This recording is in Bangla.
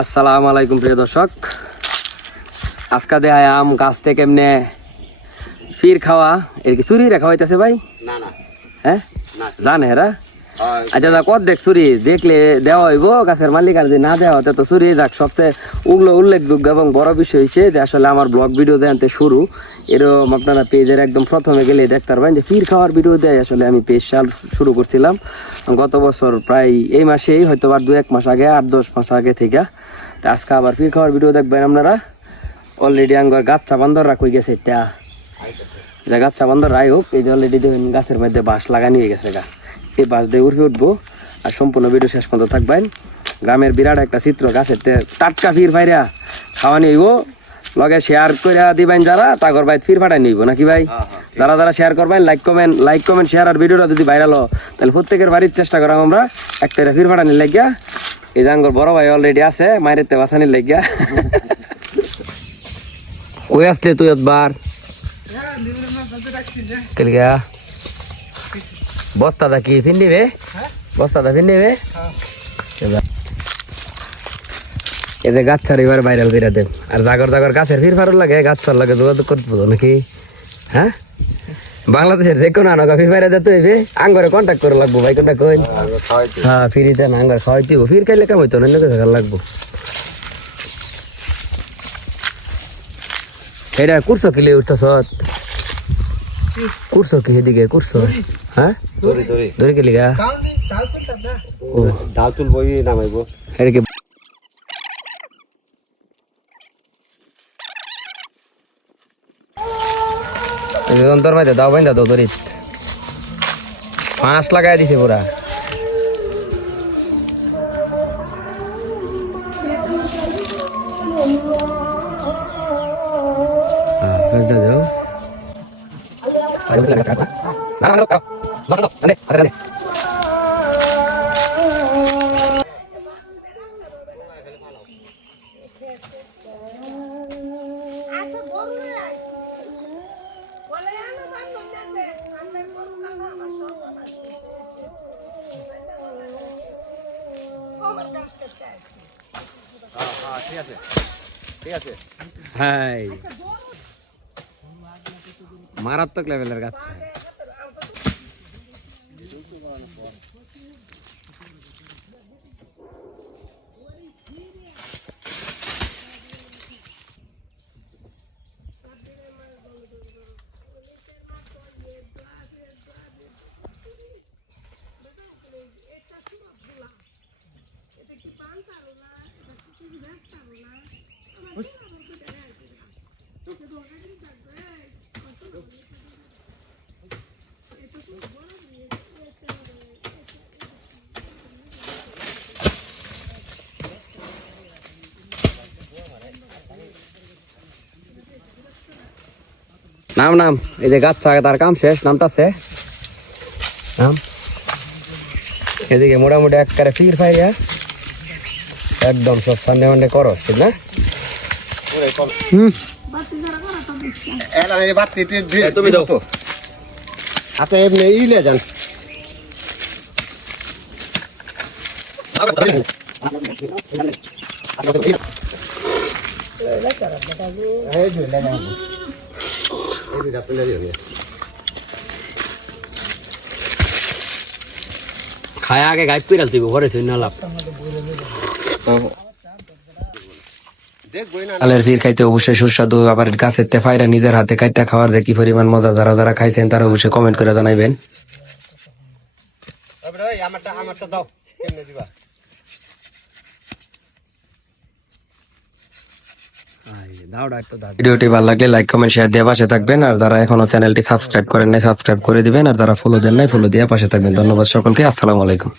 আসসালামু আলাইকুম প্রিয় দর্শক। আজকা দেখায় আম গাছ থেকে এমনি ফির খাওয়া? এর কি চুরি রেখা হইতেছে ভাই? হ্যাঁ? জানে এরা? হয় আচ্ছা দা কত দেখ চুরি? দেখলে দেওয়া হইব গাছের মালিক আর যদি না দেওয়া হতে তো চুরি। যাক, সবচেয়ে উল্লো উল্লেখযোগ্য এবং বড় বিষয় হচ্ছে যে, আসলে আমার ব্লগ ভিডিও দেওয়াতে শুরু। এরকম আপনারা পেজের একদম প্রথমে গেলে দেখতে পারবেন যে, ফির খাওয়ার ভিডিও দেয়। আসলে আমি পেজ সাল শুরু করছিলাম। গত বছর প্রায় এই মাসেই, হয়তো আর দু এক মাস আগে, আট, দশ মাস আগে থেকে। তা আজকে আবার ফির খাওয়ার ভিডিও দেখবেন আপনারা। অলরেডি আঙ্গর গাছা বান্দর রাখই গেছে যে গাছা বান্দর রাই হোক, এই যে অলরেডি দেখবেন গাছের মধ্যে বাঁশ লাগানি হয়ে গেছে গা। এই বাঁশ দিয়ে উঠে উঠবো আর সম্পূর্ণ ভিডিও শেষ পর্যন্ত থাকবেন। গ্রামের বিরাট একটা চিত্র গাছের টাটকা ফির ফাইরা খাওয়া নিব লগে শেয়ার করে দিবেন যারা তাগর ভাই ফির ফাটাই নিব নাকি ভাই? যারা যারা শেয়ার করবেন like comment like comment share আর ভিডিওটা যদি ভাইরাল হয় তাহলে প্রত্যেকের বাড়ির চেষ্টা করা আমরা। একটা ফির ফাটানির লাগিয়া। এই জাঙ্গর বড় ভাই অলরেডি আছে মায়ের তে বাসানির লাগিয়া। কই আসলে তুই একবার কেলিয়া বস্তাটা কি ফিন্দিবে বস্তাটা ফিন্দিবে এদের গাছ ছাড় এবার ভাইরাল করে দেন আর জাগর জাগর গাছের ফির ফারুর লাগে গাছ ছাড় লাগে যোগাযোগ করতে নাকি? হ্যাঁ? বাংলাদেশের যে কোনো আনগা ফির ফাইরা দিতে হইবে। আঙ্গরে কন্ট্যাক্ট করে লাগবো ভাই কোনটা কই খাওয়াইতে হ্যাঁ ফিরি দেন আঙ্গার খাওয়াইতে হইবো। ফির খাইলে কাম হইতো? না কিছু লাগবো। এটা কুরছো কিলে উঠছ কুরছো কি এদিকে? কুরছো? হ্যাঁ? দড়ি দড়ি। ধরে গেলি গা ও। ডাল তুলবই নামাইবো। এটা কি তোর মাঝে দাও বাইন্দা তো দরিত পাঁচ লাগাই দিছে পুরা। ঠিক আছে ঠিক আছে হাই। মারাত্মক লেভেলের গাছ। নাম নাম। এই যে গাছ তার কাম শেষ নামতাছে। নাম। এদিকে মোটামুটি একবারে ফির ফাইরিয়া একদম সব সানডে মানডে করো ঠিক না? দুই এ, তুমি। তো আপনি এমনি ইলে যান। এই খায় আগে করে দিব ঘরে না লাভ আলের ফির খাইতে অবশ্যই সুস্বাদু আবার গাছের তেফাইরা নিজের হাতে কাইটা খাওয়ার যে কি পরিমাণ মজা যারা যারা খাইছেন তারা অবশ্যই কমেন্ট করে জানাইবেন এবারে আমারটা আমারটা দাও কেমনে দিবা ভিডিওটি ভালো লাগলে লাইক কমেন্ট শেয়ার দিয়ে পাশে থাকবেন। আর যারা এখনও চ্যানেলটি সাবস্ক্রাইব করেন নাই সাবস্ক্রাইব করে দিবেন। আর যারা ফলো দেন নাই ফলো দিয়ে পাশে থাকবেন। ধন্যবাদ সকলকে। আসসালামু আলাইকুম।